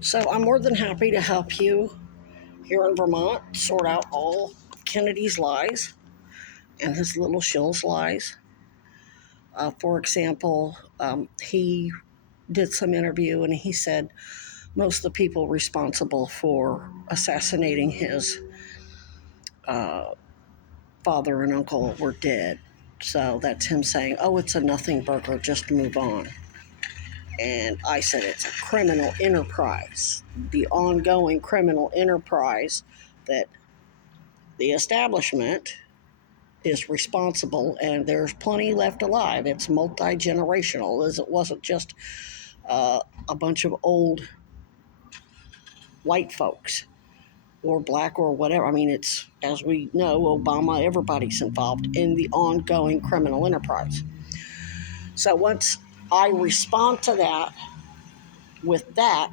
So I'm more than happy to help you here in Vermont sort out all of Kennedy's lies and his little shill's lies. For example, he did some interview and he said most of the people responsible for assassinating his uh, father and uncle were dead. So that's him saying, oh, it's a nothing burger, just move on. And I said it's a criminal enterprise, the ongoing criminal enterprise that the establishment is responsible, and there's plenty left alive. It's multi-generational, as it wasn't just uh, a bunch of old white folks or black or whatever. I mean, it's, as we know, Obama, everybody's involved in the ongoing criminal enterprise. So once I respond to that with that,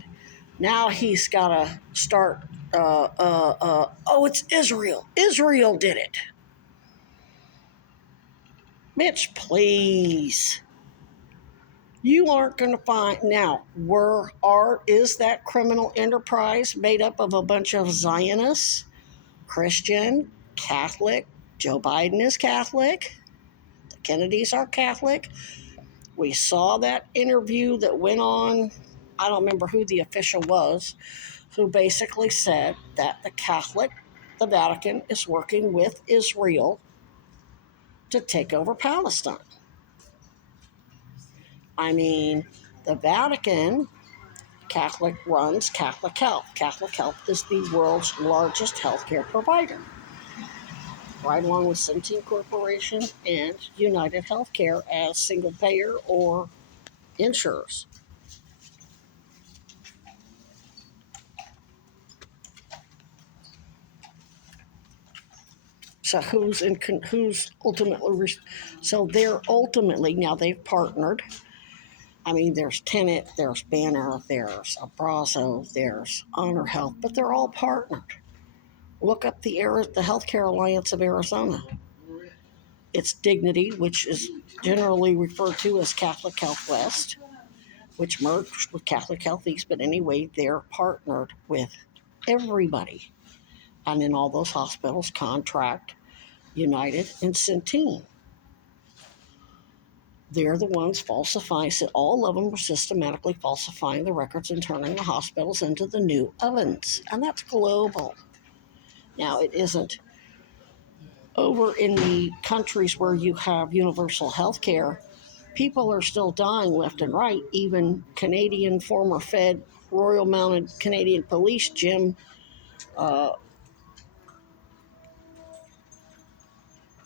now he's got to start, oh, it's Israel. Israel did it. Bitch, please. You aren't going to find now. Is that criminal enterprise made up of a bunch of Zionists, Christian, Catholic? Joe Biden is Catholic. The Kennedys are Catholic. We saw that interview that went on. I don't remember who the official was, who basically said that the Vatican, is working with Israel to take over Palestine. I mean, the Vatican Catholic runs Catholic Health. Catholic Health is the world's largest healthcare provider, right along with Centene Corporation and United Healthcare as single payer or insurers. So who's ultimately so they're ultimately now they've partnered. I mean, there's Tenet, there's Banner, there's Abrazo, there's Honor Health, but they're all partnered. Look up the Healthcare Alliance of Arizona. It's Dignity, which is generally referred to as Catholic Health West, which merged with Catholic Health East. But anyway, they're partnered with everybody. And then all those hospitals contract United and Centene. They're the ones falsifying, so all of them were systematically falsifying the records and turning the hospitals into the new ovens. And that's global. Now, it isn't over in the countries where you have universal health care. People are still dying left and right. Even Canadian former Fed Royal Mounted Canadian Police Jim, uh,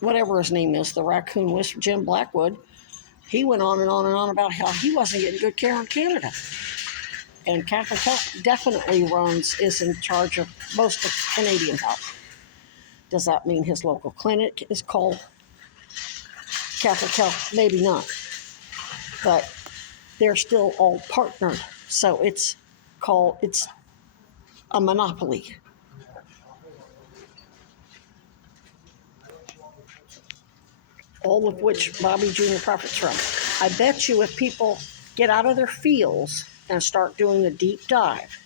whatever his name is, the raccoon whisperer, Jim Blackwood, he went on and on and on about how he wasn't getting good care in Canada. And Catholic Health definitely is in charge of most of Canadian health. Does that mean his local clinic is called Catholic Health? Maybe not. But they're still all partnered. So it's a monopoly. All of which Bobby Jr. profits from. I bet you if people get out of their fields and start doing a deep dive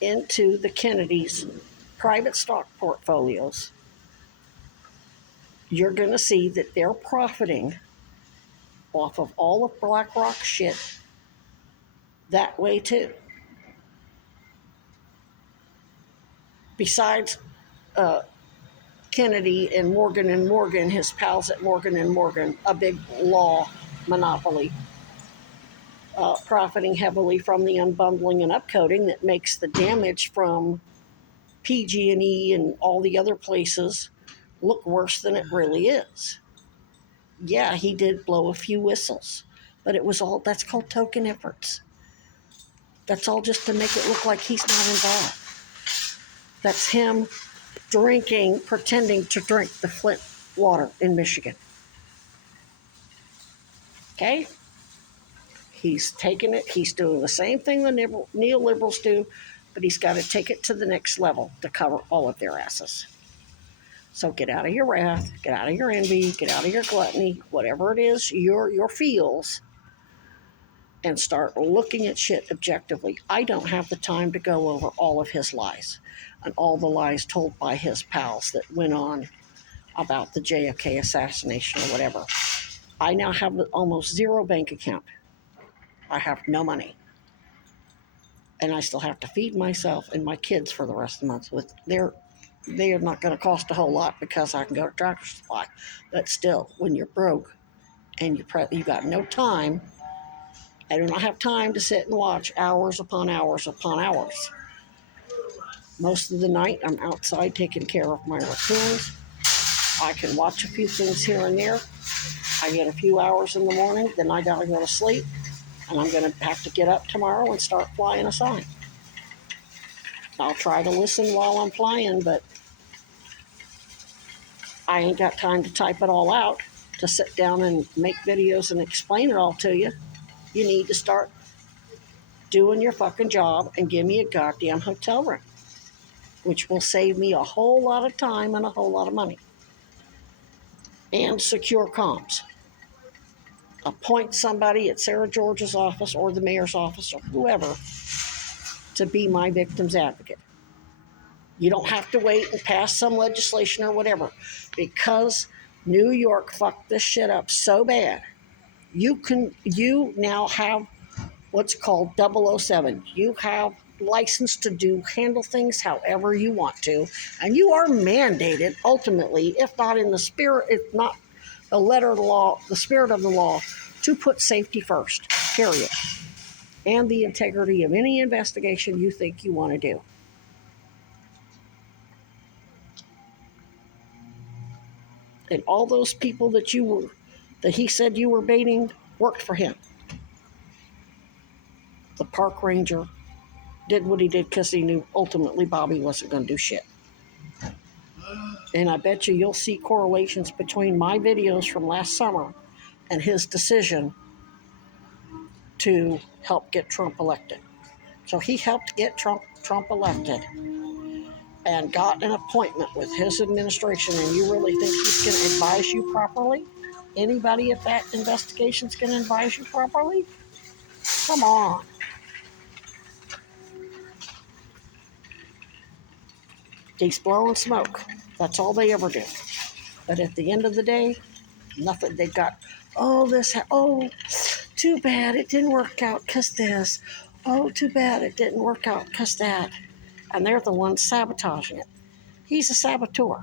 into the Kennedys' private stock portfolios, you're going to see that they're profiting off of all of BlackRock shit that way too. Besides Kennedy and Morgan, his pals at Morgan & Morgan, a big law monopoly, profiting heavily from the unbundling and upcoding that makes the damage from PG&E and all the other places look worse than it really is. Yeah, he did blow a few whistles, but that's called token efforts. That's all just to make it look like he's not involved. That's him pretending to drink the Flint water in Michigan. Okay? He's taking it. He's doing the same thing the neoliberals do, but he's got to take it to the next level to cover all of their asses. So get out of your wrath, get out of your envy, get out of your gluttony, whatever it is, your feels, and start looking at shit objectively. I don't have the time to go over all of his lies and all the lies told by his pals that went on about the JFK assassination or whatever. I now have almost zero bank account. I have no money. And I still have to feed myself and my kids for the rest of the month. They are not going to cost a whole lot because I can go to Tractor Supply. But still, when you're broke and you got no time, I do not have time to sit and watch hours upon hours upon hours. Most of the night, I'm outside taking care of my raccoons. I can watch a few things here and there. I get a few hours in the morning, then I gotta go to sleep, and I'm gonna have to get up tomorrow and start flying a sign. I'll try to listen while I'm flying, but I ain't got time to type it all out, to sit down and make videos and explain it all to you. You need to start doing your fucking job and give me a goddamn hotel room, which will save me a whole lot of time and a whole lot of money. And secure comms. Appoint somebody at Sarah George's office or the mayor's office or whoever to be my victim's advocate. You don't have to wait and pass some legislation or whatever, because New York fucked this shit up so bad. You now have what's called 007. You have license to handle things however you want to, and you are mandated ultimately, if not in the spirit, if not the letter of the law, the spirit of the law, to put safety first, period, and the integrity of any investigation you think you want to do. And all those people that he said you were baiting worked for him. The park ranger did what he did because he knew ultimately Bobby wasn't going to do shit. And I bet you'll see correlations between my videos from last summer and his decision to help get Trump elected. So he helped get Trump elected and got an appointment with his administration, and you really think he's going to advise you properly? Anybody at that investigation's going to advise you properly? Come on. He's blowing smoke. That's all they ever do. But at the end of the day, nothing. They got, too bad it didn't work out because this. Oh, too bad it didn't work out because that. And they're the ones sabotaging it. He's a saboteur.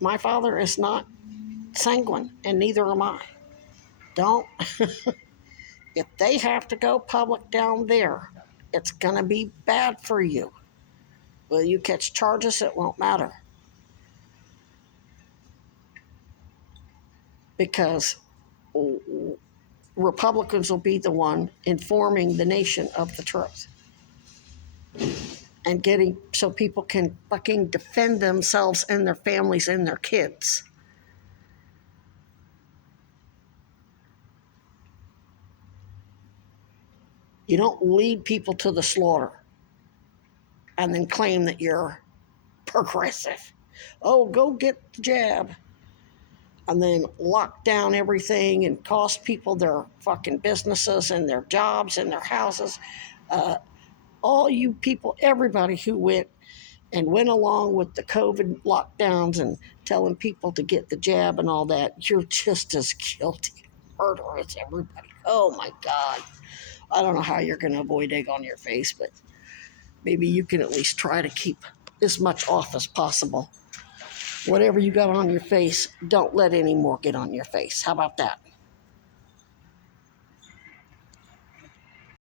My father is not sanguine, and neither am I. Don't. If they have to go public down there, it's going to be bad for you. Will you catch charges? It won't matter. Because Republicans will be the one informing the nation of the truth. And getting so people can fucking defend themselves and their families and their kids. You don't lead people to the slaughter and then claim that you're progressive. Oh, go get the jab. And then lock down everything and cost people their fucking businesses and their jobs and their houses. All you people, everybody who went along with the COVID lockdowns and telling people to get the jab and all that, you're just as guilty murderer as everybody. Oh my God. I don't know how you're going to avoid egg on your face, but maybe you can at least try to keep as much off as possible. Whatever you got on your face, don't let any more get on your face. How about that?